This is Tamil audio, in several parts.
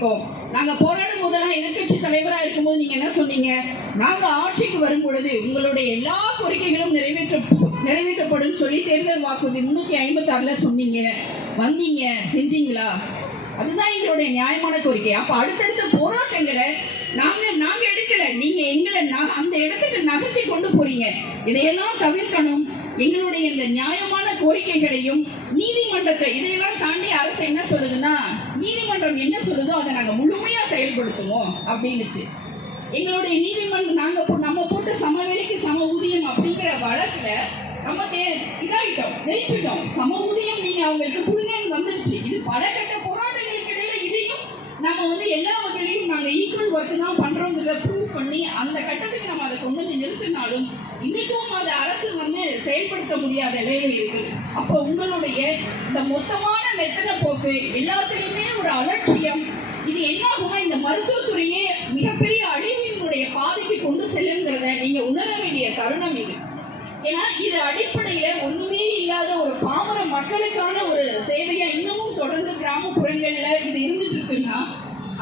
இருக்கோம் நாங்க போராடும் போதெல்லாம் எதிர்க்கட்சி தலைவரா இருக்கும்போது நீங்க என்ன சொன்னீங்க? நாங்க ஆட்சிக்கு வரும் பொழுது உங்களுடைய எல்லா கோரிக்கைகளும் நிறைவேற்ற நிறைவேற்றப்படும் சொல்லி தேர்தல் வாக்குறுதி முன்னூத்தி ஐம்பத்தி ஆறுல சொன்னீங்க. வந்தீங்க. செஞ்சீங்களா? அதுதான் எங்களுடைய நியாயமான கோரிக்கை. அப்ப அடுத்தடுத்த போராட்டங்களை நாங்க நாங்க எடுக்கல. நீங்க எங்களை அந்த இடத்துக்கு நகர்த்தி கொண்டு போறீங்க. இதையெல்லாம் தவிர்க்கணும். எங்களுடைய இந்த நியாயமான கோரிக்கைகளையும் நீதிமன்றத்தை இதையெல்லாம் தாண்டி அரசு என்ன சொல்லுதுன்னா நீதிமன்றம் என்ன சொல்லுதோ அதை நாங்கள் முழுமையாக செயல்படுத்துவோம் அப்படின்னுச்சு. எங்களுடைய நீதிமன்றம் நாங்கள் போ- நம்ம போட்ட சம வேலைக்கு சம ஊதியம் அப்படிங்கிற வழக்கில் நம்ம தே- இதாயிட்டோம் சம ஊதியம் நீங்கள் அவங்களுக்கு கொடுங்கன்னு வந்துருச்சு. இது பல கட்ட போராட்டங்களுக்கு இடையில இதையும் நம்ம வந்து எல்லா வகையிலையும் நாங்கள் ஈக்குவல் ஒர்க் தான் பண்ணுறோங்கிறத ப்ரூவ் பண்ணி அந்த கட்டத்துக்கு நம்ம அதை கொண்டு வந்து நிறுத்தினாலும் இன்னைக்கும் அதை அரசு வந்து செயல்படுத்த முடியாத நிலையில் இருக்குது. அப்போ உங்களுடைய இந்த மொத்தமான மெத்தன போக்கு எல்லாத்துலயுமே ஒரு அலட்சியம். இது என்ன இந்த மருத்துவத்துறையே மிகப்பெரிய அழிவினுடைய பாதைக்கு கொண்டு செல்லுங்கிறத நீங்க உணர வேண்டிய தருணம் இது. ஏன்னா இது அடிப்படையில ஒண்ணுமே இல்லாத ஒரு பாமர மக்களுக்கான ஒரு சேவையா இன்னமும் தொடர்ந்து கிராமப்புறங்கள்ல இது இருந்துட்டு இருக்குன்னா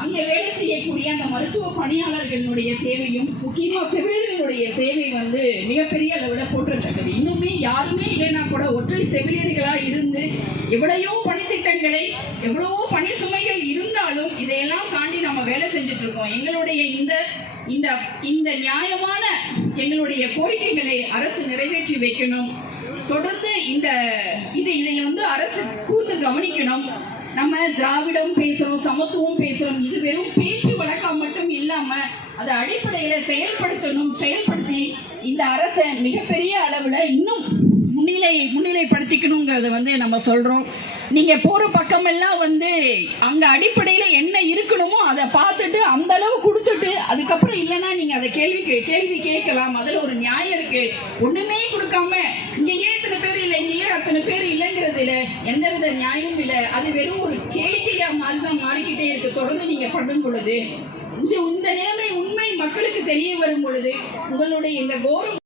அங்கே வேலை செய்யக்கூடிய அந்த மருத்துவ பணியாளர்களுடைய சேவையும் முக்கியமாக செவிலியர்களுடைய சேவை வந்து மிகப்பெரிய அளவில் போற்றத்தக்கது. இன்னுமே யாருமே இல்லைன்னா கூட ஒற்றை செவிலியர்களாக இருந்து எவ்வளையோ பணித்திட்டங்களை எவ்வளவோ பணி சுமைகள் இருந்தாலும் இதையெல்லாம் தாண்டி நம்ம வேலை செஞ்சுட்டு இருக்கோம் எங்களுடைய இந்த இந்த இந்த நியாயமான எங்களுடைய கோரிக்கைகளை அரசு நிறைவேற்றி வைக்கணும். தொடர்ந்து இந்த இது இதை வந்து அரசு கூர்ந்து கவனிக்கணும். நம்ம திராவிடம் பேசுறோம் சமத்துவம் பேசுறோம் இது வெறும் பேச்சு வழக்கா மட்டும் இல்லாம அதை அடிப்படையில செயல்படுத்தணும் செயல்படுத்தி இந்த அரசை மிகப்பெரிய அளவுல இன்னும் முன்னிலை முன்னிலைப்படுத்திக்கணுங்கிறத வந்து நம்ம சொல்றோம். நீங்க போற பக்கமெல்லாம் வந்து அங்க அடிப்படையில என்ன இருக்கணுமோ அதை பார்த்துட்டு அந்த அளவு கொடுத்துட்டு அதுக்கப்புறம் இல்லைன்னா நீங்க அதை கேள்வி கேள்வி கேட்கலாம். அதுல ஒரு நியாயம் இருக்கு. ஒண்ணுமே கொடுக்காம இங்க ஏன் இத்தனை பேர் இல்லை அத்தனை பேர் இல்லைங்கிறதுல எந்தவித நியாயமும் இல்லை. அது வெறும் ஒரு கேளிக்கையா மாதிரி தான் மாறிக்கிட்டே இருக்கு. தொடர்ந்து நீங்க பண்ணும் பொழுது இது இந்த நிலைமை உண்மை மக்களுக்கு தெரிய வரும் பொழுது உங்களுடைய இந்த கோரம்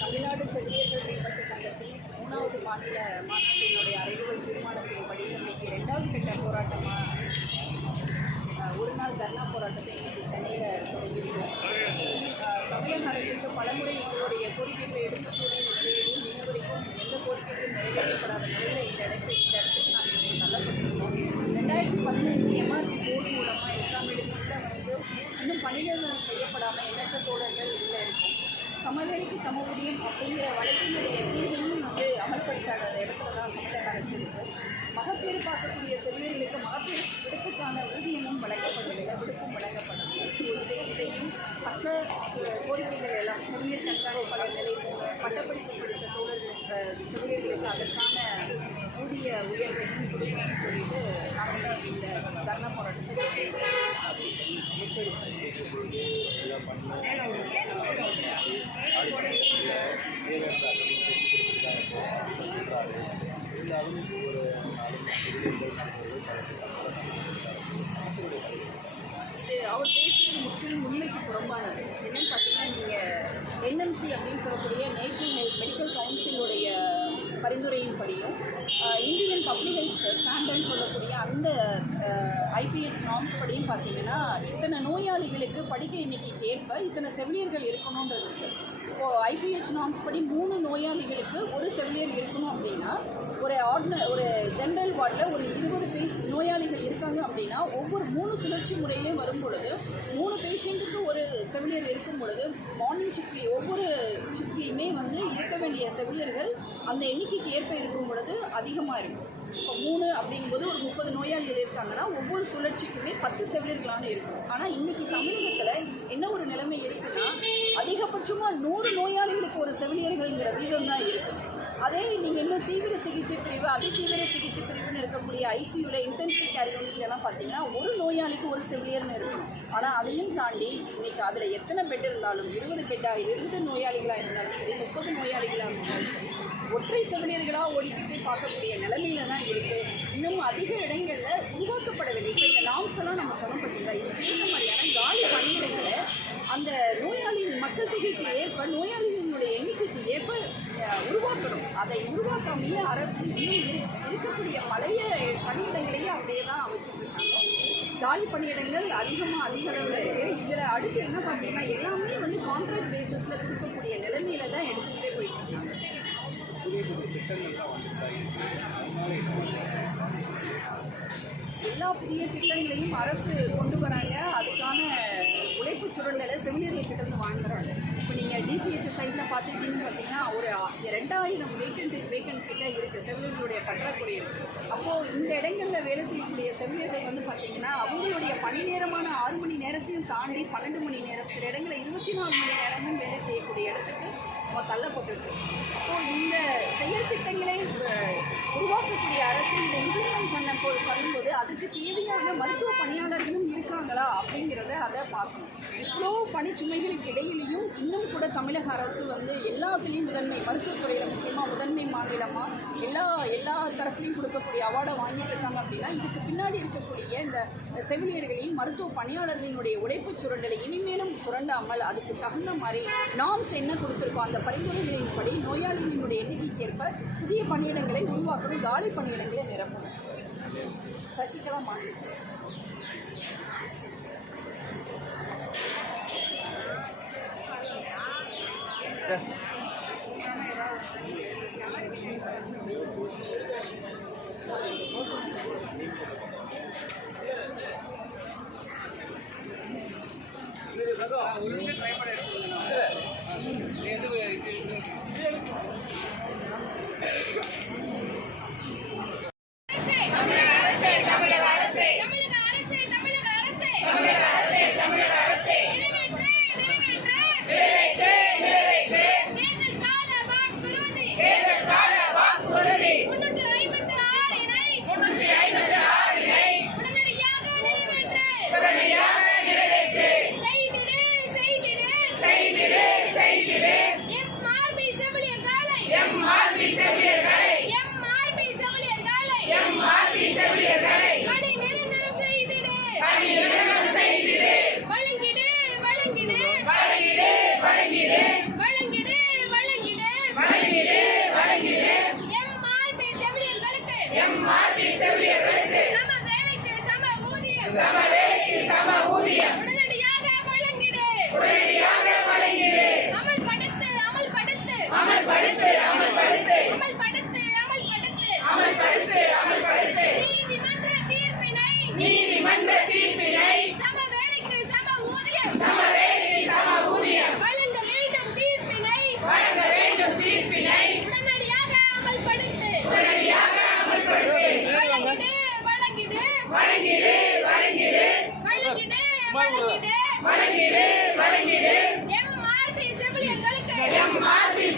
தமிழ்நாடு செவிலியர்கள் மேம்பாட்டு சங்கத்தின் மூணாவது மாநில மாநாட்டினுடைய அறிவுரை தீர்மானத்தின்படி இன்னைக்கு ரெண்டாவது கட்ட போராட்டமாக ஒரு நாள் தர்ணா போராட்டத்தை இன்னைக்கு சென்னையில் தொடங்கியிருக்கோம் சம ஊதியம் அப்படிங்கிற வழக்கினுடைய தீர்வையும் வந்து அமல்படுத்தாத இடத்துல தான் தமிழக அரசு இருக்கு. மகப்பேறு பார்க்கக்கூடிய செவிலியர்களுக்கு மகப்பேறு விடுப்புக்கான ஊதியமும் வழங்கப்படவில்லை. விடுப்பும் வழங்கப்படவில்லை. இதை இதையும் மற்ற கோரிக்கைகள் எல்லாம் செவிலியர் கண்காணிப்பாளர் நிலை பட்டப்படிப்பு படித்த தோழர்கள் செவிலியர்களுக்கு அதற்கான ஊதிய உயர்வையும் கொடுக்கணும்னு சொல்லிட்டு நாங்கள் இந்த தர்ண போராட்டத்தை இது அவர் பேசுறது முற்றிலும் உண்மைக்கு புறம்பானது. என்னன்னு பார்த்தீங்கன்னா நீங்கள் என்எம்சி அப்படின்னு சொல்லக்கூடிய நேஷனல் மெடிக்கல் கவுன்சிலுடைய பரிந்துரையின் படியும் இந்தியன் பப்ளிக் ஹெல்த் ஸ்டாண்டர்ட்னு சொல்லக்கூடிய அந்த ஐபிஹெச் நார்ம்ஸ் படியும் பார்த்தீங்கன்னா இத்தனை நோயாளிகளுக்கு படுக்கை எண்ணிக்கைக்கு ஏற்ப இத்தனை செவிலியர்கள் இருக்கணுன்றது இருக்குது இப்போது ஐபிஹெச் நார்ம்ஸ் படி மூணு நோயாளிகளுக்கு ஒரு செவிலியர் இருக்கணும் அப்படின்னா ஒரு ஆர்டின ஒரு ஜென்ரல் வார்டில் ஒரு இருபது பேஷ் நோயாளிகள் இருக்காங்க அப்படின்னா ஒவ்வொரு மூணு சுழற்சி முறையிலே வரும் பொழுது மூணு பேஷண்ட்டுக்கு ஒரு செவிலியர் இருக்கும் பொழுது மார்னிங் ஷிஃப்ட்லி ஒவ்வொரு ஷிஃப்ட்லேயுமே வந்து இருக்க வேண்டிய செவிலியர்கள் அந்த எண்ணிக்கைக்கு ஏற்ப இருக்கும் பொழுது அதிகமாக இருக்கும். இப்போ மூணு அப்படிங்கும்போது ஒரு முப்பது நோயாளிகள் இருக்காங்கன்னா ஒவ்வொரு சுழற்சிக்குமே பத்து செவிலியர்களான இருக்கும். ஆனால் இன்னைக்கு தமிழகத்தில் என்ன ஒரு நிலைமை இருக்குது அதிகபட்சமாக நூறு நோயாளிகளுக்கு ஒரு செவிலியர்கள்ங்கிற வீதம் தான் இருக்குது அதே நீங்கள் இன்னும் தீவிர சிகிச்சை பிரிவு அதிதீவிர சிகிச்சை பிரிவுன்னு இருக்கக்கூடிய ஐசியூவில் இன்டென்சிவ் கேர் யூனிட்லலாம் பார்த்தீங்கன்னா ஒரு நோயாளிக்கு ஒரு செவிலியர்னு இருக்கும். ஆனால் அதையும் தாண்டி இன்றைக்கி அதில் எத்தனை பெட் இருந்தாலும் இருபது பெட்டாக இருபது நோயாளிகளாக இருந்தாலும் சரி முப்பது நோயாளிகளாக இருந்தாலும் சரி ஒற்றை செவிலியர்களாக ஓடிக்கிட்டு பார்க்கக்கூடிய நிலைமையில தான் இருக்குது இன்னும் அதிக இடங்களில் உருவாக்கப்பட வேண்டிய இப்போ இந்த நாம்ஸ் எல்லாம் நம்ம சொன்ன பார்த்தீங்களா இது மாதிரியான காலி பணியிடங்களை அந்த நோயாளிகள் மக்கள் தொகைக்கு ஏற்ப நோயாளிகளினுடைய எண்ணிக்கைக்கு ஏற்ப உருவாக்கணும். அதை உருவாக்காமையே அரசு இன்னும் இருக்கக்கூடிய பழைய பணியிடங்களையே அப்படியே தான் வச்சுட்டு காலி பணியிடங்கள் அதிகமாக அதிக அளவில் இருக்குது இதில் அடுத்து என்ன பார்த்தீங்கன்னா எல்லாமே வந்து கான்ட்ராக்ட் பேசிஸில் கொடுக்கக்கூடிய நிலைமையில தான் எடுத்துக்கிட்டே போயிட்டு இருக்காங்க எல்லா புதிய திட்டங்களையும் அரசு கொண்டு வராங்க. அதுக்கான சுரண்டலை செவிலியர்கள்கிட்ட இருந்து வாங்குறாங்க இப்போ நீங்கள் டிபிஹெச் சைடில் பார்த்துக்கிட்டீங்கன்னு பார்த்தீங்கன்னா ஒரு ரெண்டாயிரம் வேக்கண்ட் வேக்கண்ட் கிட்ட இருக்குது செவிலியர்களுடைய பற்றாக்குறை இருக்குது அப்போது இந்த இடங்களில் வேலை செய்யக்கூடிய செவிலியர்கள் வந்து பார்த்தீங்கன்னா அவங்களுடைய பணி நேரமான ஆறு மணி நேரத்தையும் தாண்டி பன்னெண்டு மணி நேரம் சில இடங்களில் இருபத்தி நாலு மணி நேரமும் வேலை செய்யக்கூடிய இடத்துக்கு அவங்க தள்ளப்பட்டிருக்கு. அப்போது இந்த செயல் திட்டங்களை உருவாக்கக்கூடிய அரசு இதை இம்ப்ளிமெண்ட் பண்ண போ- பண்ணும்போது அதுக்கு தேவையான மருத்துவ பணியாளர்களும் இருக்காங்களா அப்படிங்கிறத அதை பார்க்கணும். இவ்வளோ பணிச்சுமைகளுக்கு இடையிலையும் இன்னும் கூட தமிழக அரசு வந்து எல்லாத்துலேயும் முதன்மை மருத்துவத்துறையில் முக்கியமாக முதன்மை மாநிலமாக எல்லா எல்லா தரப்புலையும் கொடுக்கக்கூடிய அவார்டை வாங்கிட்டு இருக்காங்க அப்படின்னா இதுக்கு பின்னாடி இருக்கக்கூடிய இந்த செவிலியர்களின் மருத்துவ பணியாளர்களினுடைய உழைப்பு சுரண்டலை இனிமேலும் சுரண்டாமல் அதுக்கு தகுந்த மாதிரி நாம்ஸ் என்ன கொடுத்துருக்கோம் அந்த பரிந்துரைகளின்படி நோயாளிகளினுடைய எண்ணிக்கைக்கு ஏற்ப புதிய பணியிடங்களை அப்படி காலி பணியிடங்களே நிரப்பும் சசிகலா மாநிலம் Yes.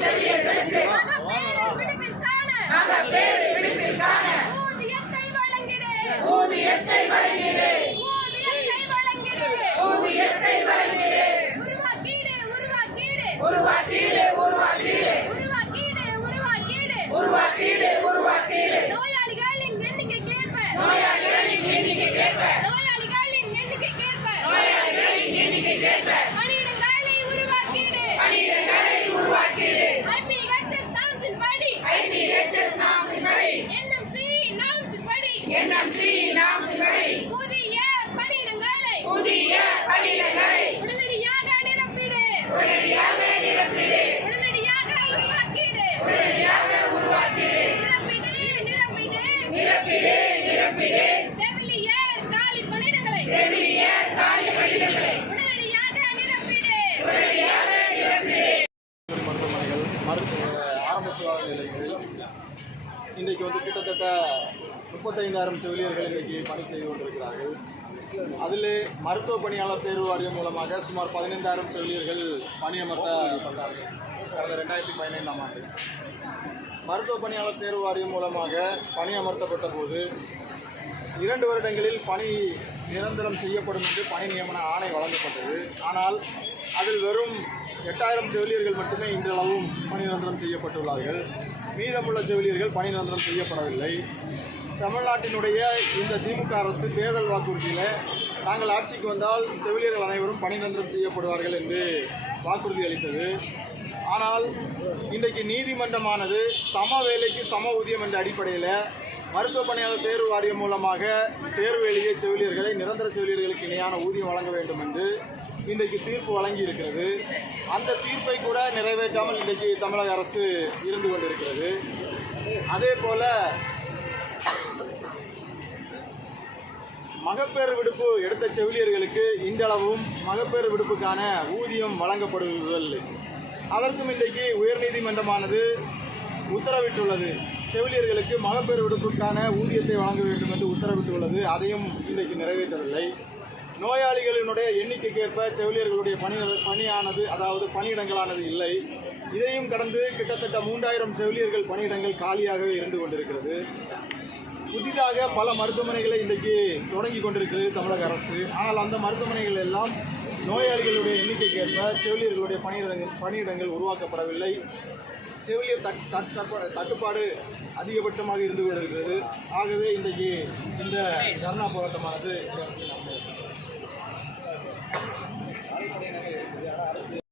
செவிலியர்களுக்கு. இன்றைக்கு வந்து கிட்டத்தட்ட முப்பத்தைந்தாயிரம் செவிலியர்கள் இன்றைக்கு பணி செய்து கொண்டிருக்கிறார்கள். அதில் மருத்துவ பணியாளர் தேர்வு வாரியம் மூலமாக சுமார் பதினைந்தாயிரம் செவிலியர்கள் பணியமர்த்தப்பட்டார்கள். கடந்த ரெண்டாயிரத்தி பதினைந்தாம் ஆண்டு. மருத்துவ பணியாளர் தேர்வு வாரியம் மூலமாக பணியமர்த்தப்பட்ட போது இரண்டு வருடங்களில் பணி நிரந்தரம் செய்யப்படும் என்று பணி நியமன ஆணை வழங்கப்பட்டது. ஆனால் அதில் வெறும் எட்டாயிரம் செவிலியர்கள் மட்டுமே இன்றளவும் பணி நிரந்தரம் செய்யப்பட்டுள்ளார்கள். மீதமுள்ள செவிலியர்கள் பணி நிரந்தரம் செய்யப்படவில்லை. தமிழ்நாட்டினுடைய இந்த திமுக அரசு தேர்தல் வாக்குறுதியில் நாங்கள் ஆட்சிக்கு வந்தால் செவிலியர்கள் அனைவரும் பணி நிரந்தரம் செய்யப்படுவார்கள் என்று வாக்குறுதி அளித்தது. ஆனால் இன்றைக்கு நீதிமன்றமானது சம வேலைக்கு சம ஊதியம் என்ற அடிப்படையில் மருத்துவ பணியாளர் தேர்வு வாரியம் மூலமாக தேர்வு எழுதிய செவிலியர்களை நிரந்தர செவிலியர்களுக்கு இணையான ஊதியம் வழங்க வேண்டும் என்று இன்றைக்கு தீர்ப்பு வழங்கி இருக்கிறது அந்த தீர்ப்பை கூட நிறைவேற்றாமல் இன்றைக்கு தமிழக அரசு இருந்து கொண்டிருக்கிறது. அதே போல மகப்பேறு விடுப்பு எடுத்த செவிலியர்களுக்கு இன்றளவும் மகப்பேறு விடுப்புக்கான ஊதியம் வழங்கப்படுவதில் அதற்கும் இன்றைக்கு உயர்நீதிமன்றமானது உத்தரவிட்டுள்ளது. செவிலியர்களுக்கு மகப்பேறு விடுப்புக்கான ஊதியத்தை வழங்க வேண்டும் என்று உத்தரவிட்டுள்ளது. அதையும் இன்றைக்கு நிறைவேற்றவில்லை. நோயாளிகளினுடைய எண்ணிக்கைக்கேற்ப செவிலியர்களுடைய பணி பணியானது அதாவது பணியிடங்களானது இல்லை. இதையும் கடந்து கிட்டத்தட்ட மூன்றாயிரம் செவிலியர்கள் பணியிடங்கள் காலியாகவே இருந்து கொண்டிருக்கிறது. புதிதாக பல மருத்துவமனைகளை இன்றைக்கு தொடங்கி கொண்டிருக்கிறது தமிழக அரசு. ஆனால் அந்த மருத்துவமனைகள் எல்லாம் நோயாளிகளுடைய எண்ணிக்கைக்கேற்ப செவிலியர்களுடைய பணியிடங்கள் பணியிடங்கள் உருவாக்கப்படவில்லை. செவிலியர் தட் தட்- தட்டுப்பாடு அதிகபட்சமாக இருந்து கொண்டிருக்கிறது. ஆகவே இன்றைக்கு இந்த தர்ணா போராட்டமானது ああいうのね。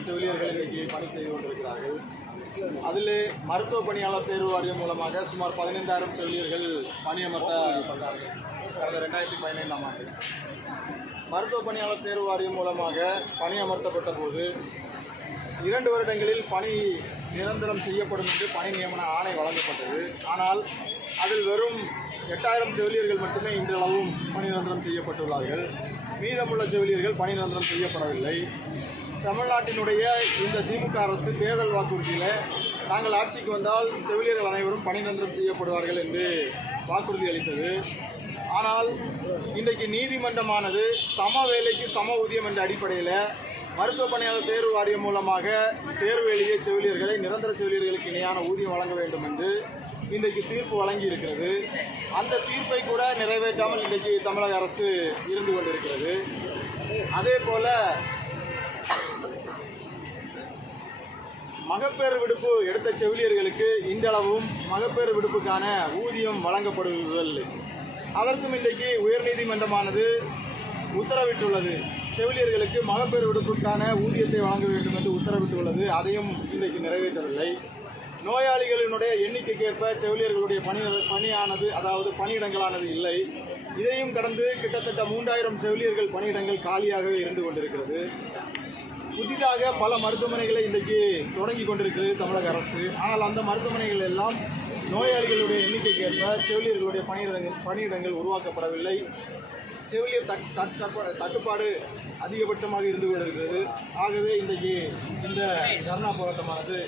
முப்பத்தைந்தாயிரம் செவிலியர்கள் இன்றைக்கு பணி செய்து கொண்டிருக்கிறார்கள். அதில் மருத்துவ பணியாளர் தேர்வு வாரியம் மூலமாக சுமார் பதினைந்தாயிரம் செவிலியர்கள் பணியமர்த்தப்பட்டார்கள் கடந்த ரெண்டாயிரத்தி பதினைந்தாம் ஆண்டு. மருத்துவ பணியாளர் தேர்வு வாரியம் மூலமாக பணியமர்த்தப்பட்ட போது இரண்டு வருடங்களில் பணி நிரந்தரம் செய்யப்படும் என்று பணி நியமன ஆணை வழங்கப்பட்டது. ஆனால் அதில் வெறும் எட்டாயிரம் செவிலியர்கள் மட்டுமே இன்றளவும் பணி நிரந்தரம் செய்யப்பட்டுள்ளார்கள். மீதமுள்ள செவிலியர்கள் பணி நிரந்தரம் செய்யப்படவில்லை. தமிழ்நாட்டினுடைய இந்த திமுக அரசு தேர்தல் வாக்குறுதியில் நாங்கள் ஆட்சிக்கு வந்தால் செவிலியர்கள் அனைவரும் பணி செய்யப்படுவார்கள் என்று வாக்குறுதி அளித்தது. ஆனால் இன்றைக்கு நீதிமன்றமானது சம வேலைக்கு சம ஊதியம் என்ற அடிப்படையில் மருத்துவ பணியாளர் தேர்வு வாரியம் மூலமாக தேர்வு எழுதிய செவிலியர்களை நிரந்தர செவிலியர்களுக்கு இணையான ஊதியம் வழங்க வேண்டும் என்று இன்றைக்கு தீர்ப்பு வழங்கி இருக்கிறது அந்த தீர்ப்பை கூட நிறைவேற்றாமல் இன்றைக்கு தமிழக அரசு இருந்து கொண்டிருக்கிறது. அதே போல மகப்பேறு விடுப்பு எடுத்த செவிலியர்களுக்கு இன்றளவும் மகப்பேறு விடுப்புக்கான ஊதியம் வழங்கப்படுவதில்லை. அதற்கும் இன்றைக்கு உயர்நீதிமன்றமானது உத்தரவிட்டுள்ளது. செவிலியர்களுக்கு மகப்பேறு விடுப்புக்கான ஊதியத்தை வழங்க வேண்டும் என்று உத்தரவிட்டுள்ளது. அதையும் இன்றைக்கு நிறைவேற்றவில்லை. நோயாளிகளினுடைய எண்ணிக்கைக்கேற்ப செவிலியர்களுடைய பணி பணியானது அதாவது பணியிடங்களானது இல்லை. இதையும் கடந்து கிட்டத்தட்ட மூன்றாயிரம் செவிலியர்கள் பணியிடங்கள் காலியாகவே இருந்து கொண்டிருக்கிறது. புதிதாக பல மருத்துவமனைகளை இன்றைக்கு தொடங்கி கொண்டிருக்கிறது தமிழக அரசு. ஆனால் அந்த மருத்துவமனைகள் எல்லாம் நோயாளிகளுடைய எண்ணிக்கைக்கு ஏற்ப செவிலியர்களுடைய பணியிடங்கள் பணியிடங்கள் உருவாக்கப்படவில்லை. செவிலியர் தட் தட்டுப்பாடு அதிகபட்சமாக இருந்து கொண்டிருக்கிறது. ஆகவே இன்றைக்கு இந்த தர்ணா போராட்டமானது